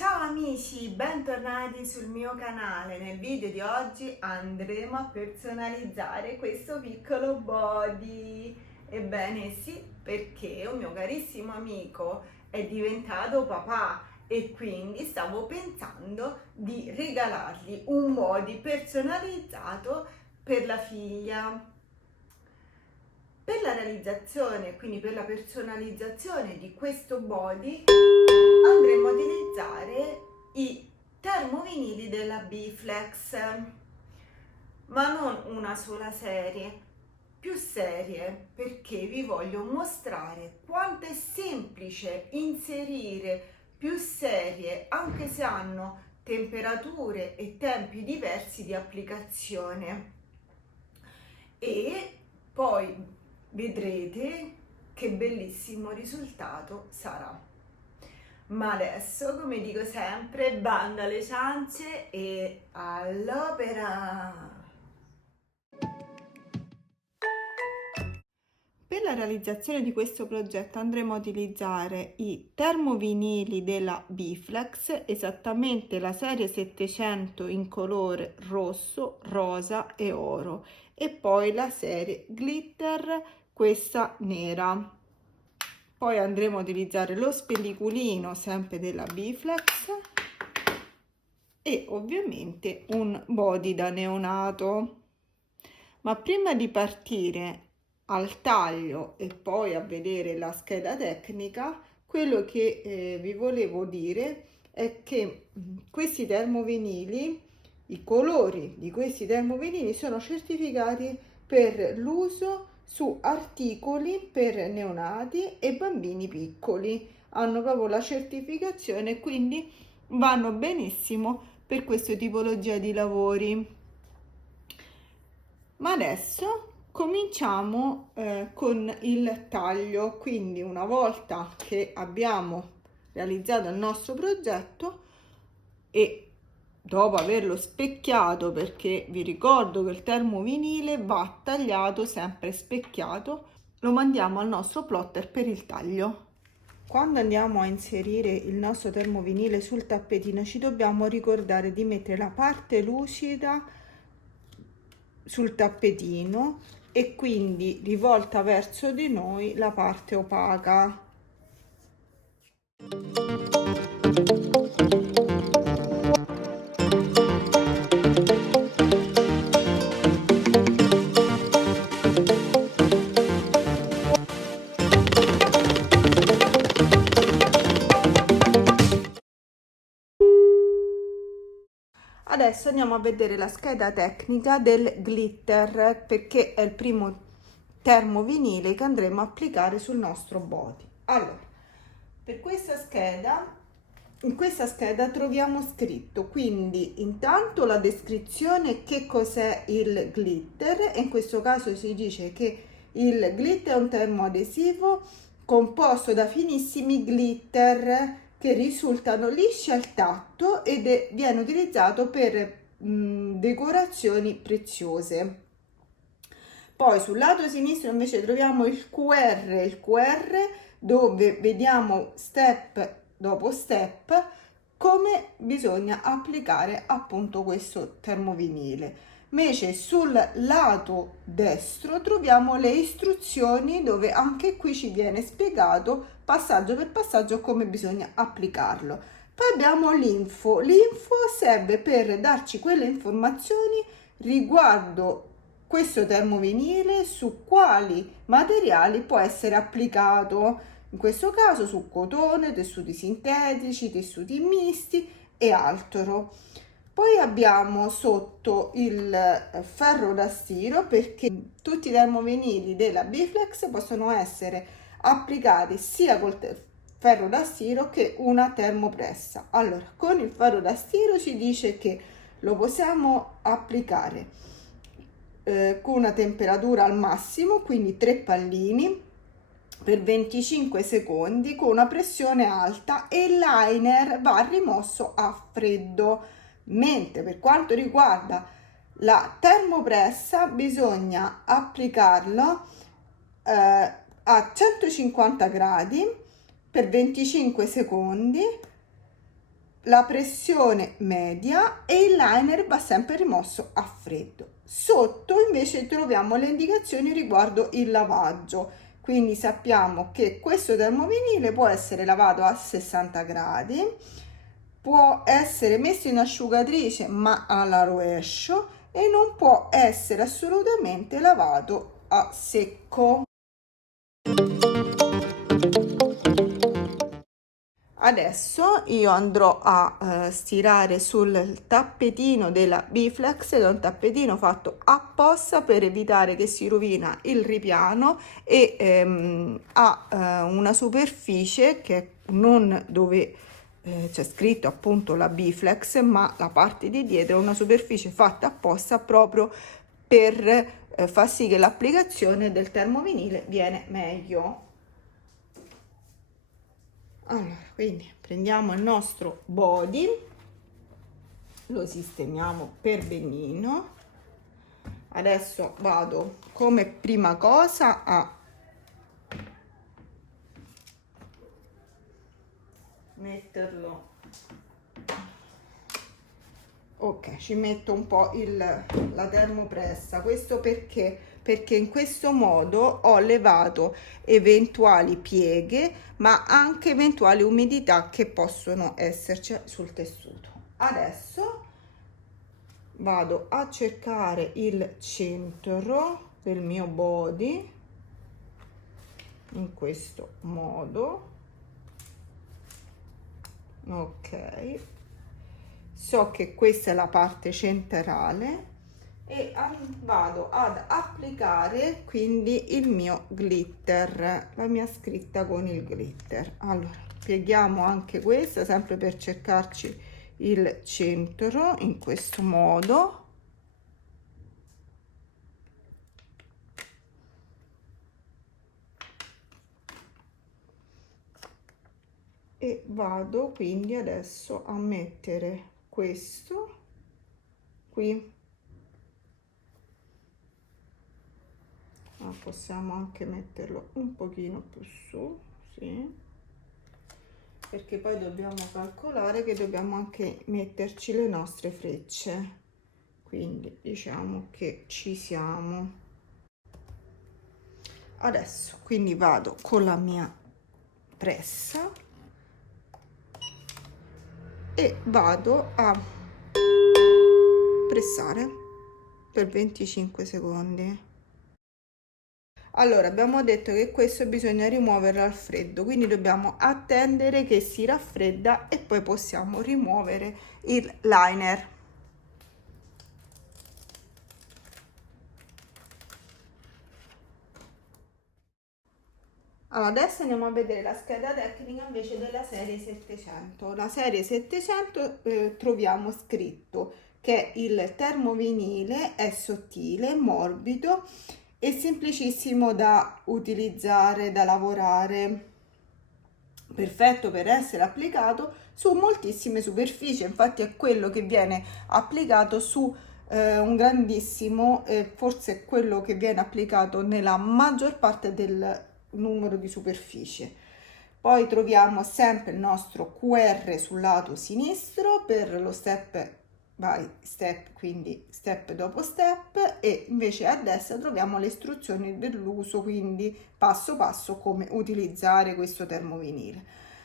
Ciao amici, bentornati sul mio canale. Nel video di oggi andremo a personalizzare questo piccolo body. Ebbene sì, perché un mio carissimo amico è diventato papà e quindi stavo pensando di regalargli un body personalizzato per la figlia. Per la realizzazione, quindi per la personalizzazione di questo body, andremo a utilizzare i termovinili della Bflex, ma non una sola serie, più serie, perché vi voglio mostrare quanto è semplice inserire più serie, anche se hanno temperature e tempi diversi di applicazione. E poi vedrete che bellissimo risultato sarà. Ma adesso, come dico sempre, banda alle ciance e all'opera! Per la realizzazione di questo progetto andremo a utilizzare i termovinili della Bflex, esattamente la serie 700 in colore rosso, rosa e oro, e poi la serie glitter, questa nera. Poi andremo a utilizzare lo spelliculino sempre della Bflex e ovviamente un body da neonato. Ma prima di partire al taglio e poi a vedere la scheda tecnica, quello che vi volevo dire è che questi termovinili, i colori di questi termovinili sono certificati per l'uso su articoli per neonati e bambini piccoli. Hanno proprio la certificazione, quindi vanno benissimo per questa tipologia di lavori. Ma adesso cominciamo con il taglio. Quindi una volta che abbiamo realizzato il nostro progetto e dopo averlo specchiato, perché vi ricordo che il termovinile va tagliato sempre specchiato, lo mandiamo al nostro plotter per il taglio. Quando andiamo a inserire il nostro termovinile sul tappetino ci dobbiamo ricordare di mettere la parte lucida sul tappetino e quindi rivolta verso di noi la parte opaca. Adesso andiamo a vedere la scheda tecnica del glitter, perché è il primo termovinile che andremo a applicare sul nostro body. Allora, per questa scheda, in questa scheda troviamo scritto quindi intanto la descrizione, che cos'è il glitter, e in questo caso si dice che il glitter è un termoadesivo composto da finissimi glitter che risultano lisci al tatto ed viene utilizzato per decorazioni preziose. Poi sul lato sinistro invece troviamo il QR dove vediamo step dopo step come bisogna applicare appunto questo termovinile. Invece sul lato destro troviamo le istruzioni dove anche qui ci viene spiegato passaggio per passaggio come bisogna applicarlo. Poi abbiamo l'info. L'info serve per darci quelle informazioni riguardo questo termovinile, su quali materiali può essere applicato, in questo caso su cotone, tessuti sintetici, tessuti misti e altro. Poi abbiamo sotto il ferro da stiro, perché tutti i termovinili della Bflex possono essere applicati sia col ferro da stiro che una termopressa. Allora, con il ferro da stiro ci dice che lo possiamo applicare con una temperatura al massimo, quindi 3 pallini per 25 secondi con una pressione alta, e il liner va rimosso a freddo. Mentre per quanto riguarda la termopressa bisogna applicarlo a 150 gradi per 25 secondi, la pressione media e il liner va sempre rimosso a freddo. Sotto invece troviamo le indicazioni riguardo il lavaggio, quindi sappiamo che questo termovinile può essere lavato a 60 gradi, può essere messo in asciugatrice ma alla rovescio e non può essere assolutamente lavato a secco. Adesso io andrò a stirare sul tappetino della Biflex, che è un tappetino fatto apposta per evitare che si rovina il ripiano e ha una superficie che è non dove c'è scritto appunto la Biflex, ma la parte di dietro è una superficie fatta apposta proprio per far sì che l'applicazione del termovinile viene meglio. Allora, quindi prendiamo il nostro body, lo sistemiamo per benino. Adesso vado come prima cosa a metterlo. Ok, ci metto un po' la termopressa, questo perché in questo modo ho levato eventuali pieghe ma anche eventuali umidità che possono esserci sul tessuto. Adesso vado a cercare il centro del mio body in questo modo. Ok, so che questa è la parte centrale e vado ad applicare quindi il mio glitter, la mia scritta con il glitter. Allora pieghiamo anche questa sempre per cercarci il centro in questo modo. E vado quindi adesso a mettere questo qui. Possiamo anche metterlo un pochino più su, sì, perché poi dobbiamo calcolare che dobbiamo anche metterci le nostre frecce, quindi diciamo che ci siamo. Adesso quindi vado con la mia pressa e vado a pressare per 25 secondi. Allora, abbiamo detto che questo bisogna rimuoverlo al freddo, quindi dobbiamo attendere che si raffredda e poi possiamo rimuovere il liner. Allora, adesso andiamo a vedere la scheda tecnica invece della serie 700. La serie 700 troviamo scritto che il termovinile è sottile, morbido e semplicissimo da utilizzare, da lavorare, perfetto per essere applicato su moltissime superfici. Infatti è quello che viene applicato su un grandissimo, forse quello che viene applicato nella maggior parte del numero di superficie. Poi troviamo sempre il nostro QR sul lato sinistro per lo step by step, quindi step dopo step, e invece a destra troviamo le istruzioni dell'uso, quindi passo passo come utilizzare questo termovinile.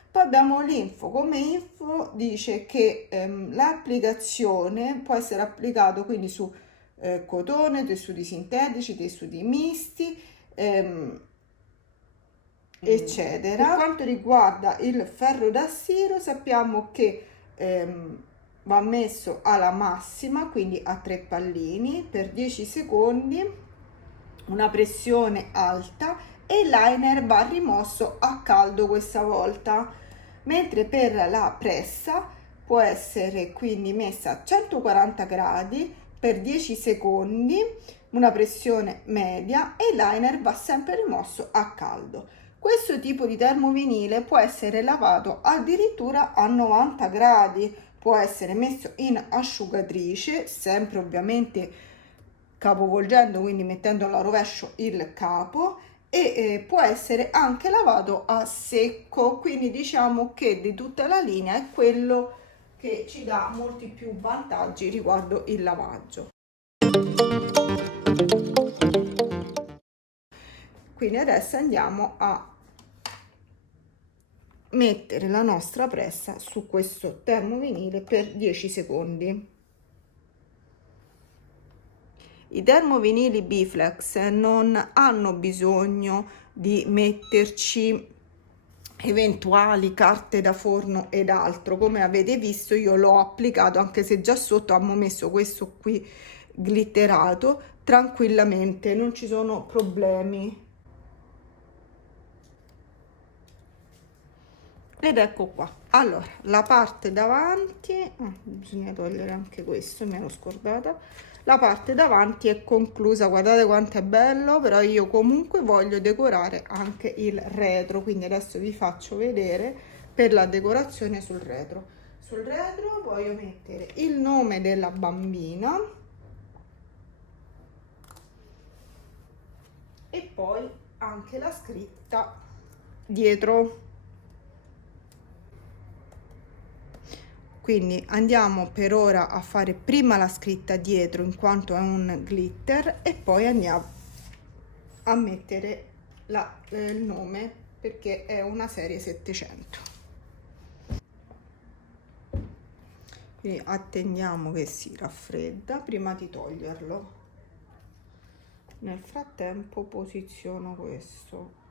Poi abbiamo l'info, come info dice che l'applicazione può essere applicato quindi su cotone, tessuti sintetici, tessuti misti, eccetera. Per quanto riguarda il ferro da stiro sappiamo che va messo alla massima, quindi a 3 pallini per 10 secondi, una pressione alta, e il liner va rimosso a caldo questa volta, mentre per la pressa può essere quindi messa a 140 gradi per 10 secondi, una pressione media, e il liner va sempre rimosso a caldo. Questo tipo di termovinile può essere lavato addirittura a 90 gradi, può essere messo in asciugatrice, sempre ovviamente capovolgendo, quindi mettendo alla rovescio il capo, e può essere anche lavato a secco, quindi diciamo che di tutta la linea è quello che ci dà molti più vantaggi riguardo il lavaggio. Quindi adesso andiamo a mettere la nostra pressa su questo termovinile per 10 secondi. I termovinili Biflex non hanno bisogno di metterci eventuali carte da forno ed altro. Come avete visto, io l'ho applicato, anche se già sotto abbiamo messo questo qui glitterato, tranquillamente, non ci sono problemi. Ed ecco qua. Allora, la parte davanti, bisogna togliere anche questo, mi ero scordata. La parte davanti è conclusa, guardate quanto è bello, però io comunque voglio decorare anche il retro, quindi adesso vi faccio vedere per la decorazione sul retro. Sul retro voglio mettere il nome della bambina e poi anche la scritta dietro. Quindi andiamo per ora a fare prima la scritta dietro in quanto è un glitter e poi andiamo a mettere il nome perché è una serie 700. Quindi attendiamo che si raffredda prima di toglierlo. Nel frattempo posiziono questo.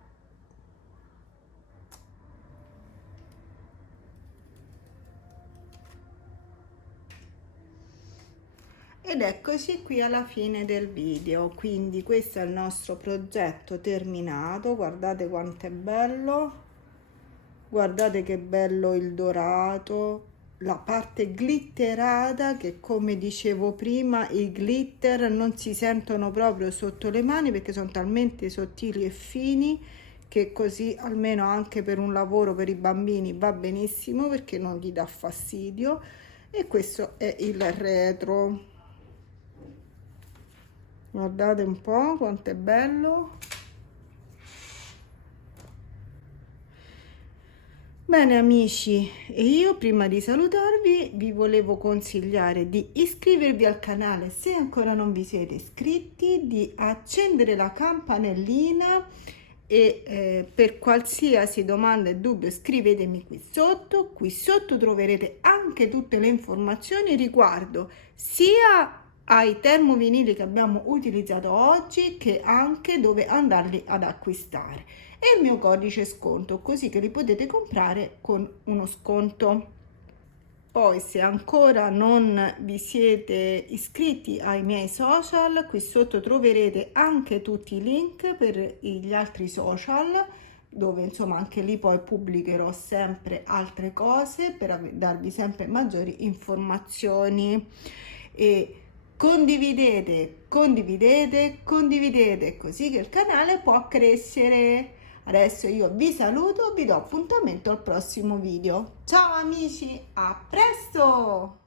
Ed eccoci qui alla fine del video, quindi questo è il nostro progetto terminato. Guardate quanto è bello, guardate che bello il dorato, la parte glitterata che, come dicevo prima, i glitter non si sentono proprio sotto le mani perché sono talmente sottili e fini che così almeno anche per un lavoro per i bambini va benissimo perché non gli dà fastidio. E questo è il retro. Guardate un po' quanto è bello. Bene amici, e io prima di salutarvi vi volevo consigliare di iscrivervi al canale se ancora non vi siete iscritti, di accendere la campanellina e per qualsiasi domanda e dubbio scrivetemi qui sotto. Qui sotto troverete anche tutte le informazioni riguardo sia ai termovinili che abbiamo utilizzato oggi che anche dove andarli ad acquistare e il mio codice sconto, così che li potete comprare con uno sconto. Poi se ancora non vi siete iscritti ai miei social, qui sotto troverete anche tutti i link per gli altri social, dove insomma anche lì poi pubblicherò sempre altre cose per darvi sempre maggiori informazioni. E condividete così che il canale può crescere. Adesso io vi saluto, vi do appuntamento al prossimo video. Ciao amici, a presto!